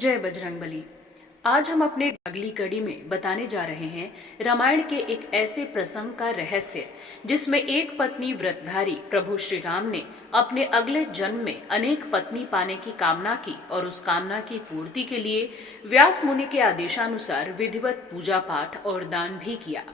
जय बजरंगबली। आज हम अपने अगली कड़ी में बताने जा रहे हैं रामायण के एक ऐसे प्रसंग का रहस्य जिसमें एक पत्नी व्रतधारी प्रभु श्री राम ने अपने अगले जन्म में अनेक पत्नी पाने की कामना की और उस कामना की पूर्ति के लिए व्यास मुनि के आदेशानुसार विधिवत पूजा पाठ और दान भी किया।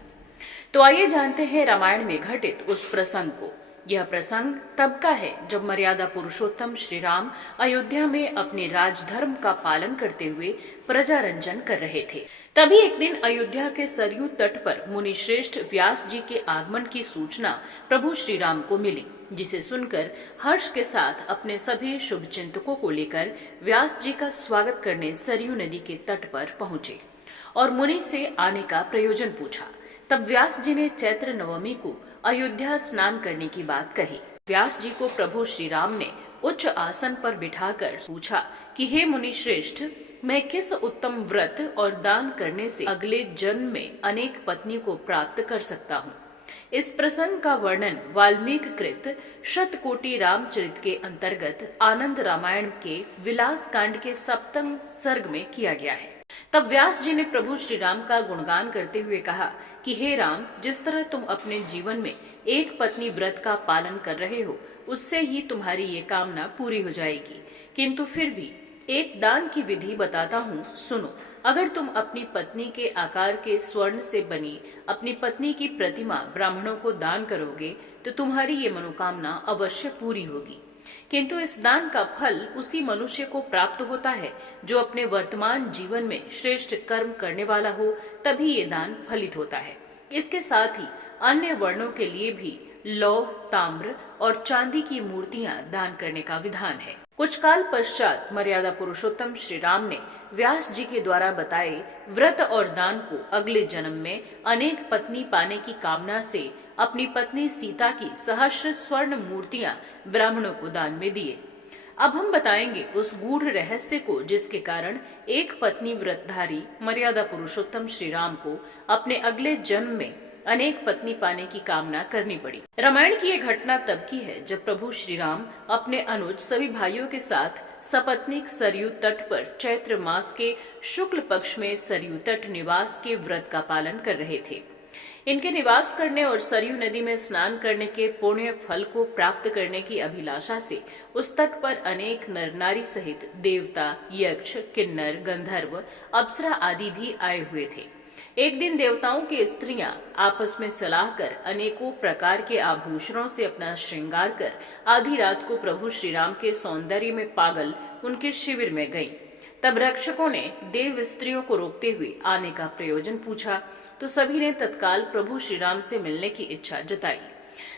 तो आइए जानते हैं रामायण में घटित उस प्रसंग को। यह प्रसंग तब का है जब मर्यादा पुरुषोत्तम श्री राम अयोध्या में अपने राजधर्म का पालन करते हुए प्रजारंजन कर रहे थे। तभी एक दिन अयोध्या के सरयू तट पर मुनि श्रेष्ठ व्यास जी के आगमन की सूचना प्रभु श्री राम को मिली, जिसे सुनकर हर्ष के साथ अपने सभी शुभ चिंतकों को लेकर व्यास जी का स्वागत करने सरयू नदी के तट पर पहुंचे और मुनि से आने का प्रयोजन पूछा। तब व्यास जी ने चैत्र नवमी को अयोध्या स्नान करने की बात कही। व्यास जी को प्रभु श्री राम ने उच्च आसन पर बिठाकर पूछा कि हे मुनि श्रेष्ठ, मैं किस उत्तम व्रत और दान करने से अगले जन्म में अनेक पत्नी को प्राप्त कर सकता हूँ। इस प्रसंग का वर्णन वाल्मीकि कृत शतकोटि रामचरित के अंतर्गत आनंद रामायण के विलास कांड के 7वें सर्ग में किया गया है। तब व्यास जी ने प्रभु श्री राम का गुणगान करते हुए कहा कि हे राम, जिस तरह तुम अपने जीवन में एक पत्नी व्रत का पालन कर रहे हो, उससे ही तुम्हारी ये कामना पूरी हो जाएगी। किंतु फिर भी एक दान की विधि बताता हूँ, सुनो। अगर तुम अपनी पत्नी के आकार के स्वर्ण से बनी अपनी पत्नी की प्रतिमा ब्राह्मणों को दान करोगे तो तुम्हारी ये मनोकामना अवश्य पूरी होगी। किंतु इस दान का फल उसी मनुष्य को प्राप्त होता है जो अपने वर्तमान जीवन में श्रेष्ठ कर्म करने वाला हो, तभी ये दान फलित होता है। इसके साथ ही अन्य वर्णों के लिए भी लौह, ताम्र और चांदी की मूर्तियां दान करने का विधान है। कुछ काल पश्चात मर्यादा पुरुषोत्तम श्री राम ने व्यास जी के द्वारा बताए व्रत और दान को अगले जन्म में अनेक पत्नी पाने की कामना से अपनी पत्नी सीता की सहस्र स्वर्ण मूर्तियां ब्राह्मणों को दान में दिए। अब हम बताएंगे उस गूढ़ रहस्य को जिसके कारण एक पत्नी व्रतधारी मर्यादा पुरुषोत्तम श्री राम को अपने अगले जन्म में अनेक पत्नी पाने की कामना करनी पड़ी। रामायण की यह घटना तब की है जब प्रभु श्री राम अपने अनुज सभी भाइयों के साथ सपत्नीक सरयू तट पर चैत्र मास के शुक्ल पक्ष में सरयू तट निवास के व्रत का पालन कर रहे थे। इनके निवास करने और सरयू नदी में स्नान करने के पुण्य फल को प्राप्त करने की अभिलाषा से उस तट पर अनेक नर नारी सहित देवता, यक्ष, किन्नर, गंधर्व, अप्सरा आदि भी आए हुए थे। एक दिन देवताओं की स्त्रियां आपस में सलाह कर अनेकों प्रकार के आभूषणों से अपना श्रृंगार कर आधी रात को प्रभु श्री राम के सौंदर्य में पागल उनके शिविर में गईं। तब रक्षकों ने देव स्त्रियों को रोकते हुए आने का प्रयोजन पूछा तो सभी ने तत्काल प्रभु श्री राम से मिलने की इच्छा जताई,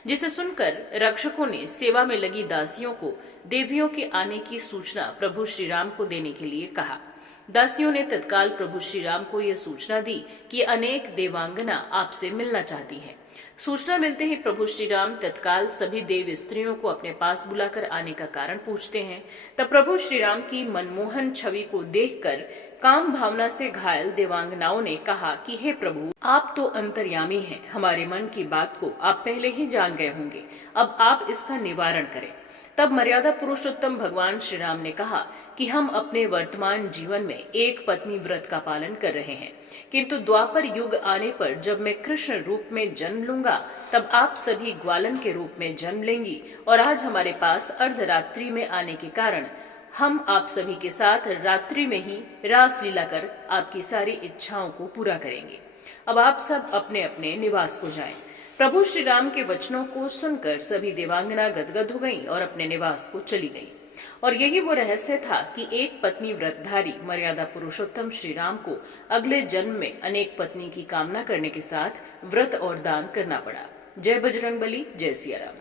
जिसे सुनकर रक्षकों ने सेवा में लगी दासियों को देवियों के आने की सूचना प्रभु श्री राम को देने के लिए कहा। दासियों ने तत्काल प्रभु श्री राम को यह सूचना दी कि अनेक देवांगना आपसे मिलना चाहती हैं। सूचना मिलते ही प्रभु श्री राम तत्काल सभी देव स्त्रियों को अपने पास बुलाकर आने का कारण पूछते हैं। तब प्रभु श्री राम की मनमोहन छवि को देखकर काम भावना से घायल देवांगनाओं ने कहा कि हे प्रभु, आप तो अंतर्यामी हैं, हमारे मन की बात को आप पहले ही जान गए होंगे, अब आप इसका निवारण करें। तब मर्यादा पुरुषोत्तम भगवान श्री राम ने कहा कि हम अपने वर्तमान जीवन में एक पत्नी व्रत का पालन कर रहे हैं, किंतु द्वापर युग आने पर जब मैं कृष्ण रूप में जन्म लूंगा तब आप सभी ग्वालन के रूप में जन्म लेंगी और आज हमारे पास अर्धरात्रि में आने के कारण हम आप सभी के साथ रात्रि में ही रास लीला कर आपकी सारी इच्छाओं को पूरा करेंगे। अब आप सब अपने अपने निवास को जाएं। प्रभु श्री राम के वचनों को सुनकर सभी देवांगना गदगद हो गईं और अपने निवास को चली गईं। और यही वो रहस्य था कि एक पत्नी व्रतधारी मर्यादा पुरुषोत्तम श्री राम को अगले जन्म में अनेक पत्नी की कामना करने के साथ व्रत और दान करना पड़ा। जय बजरंगबली, जय सिया राम।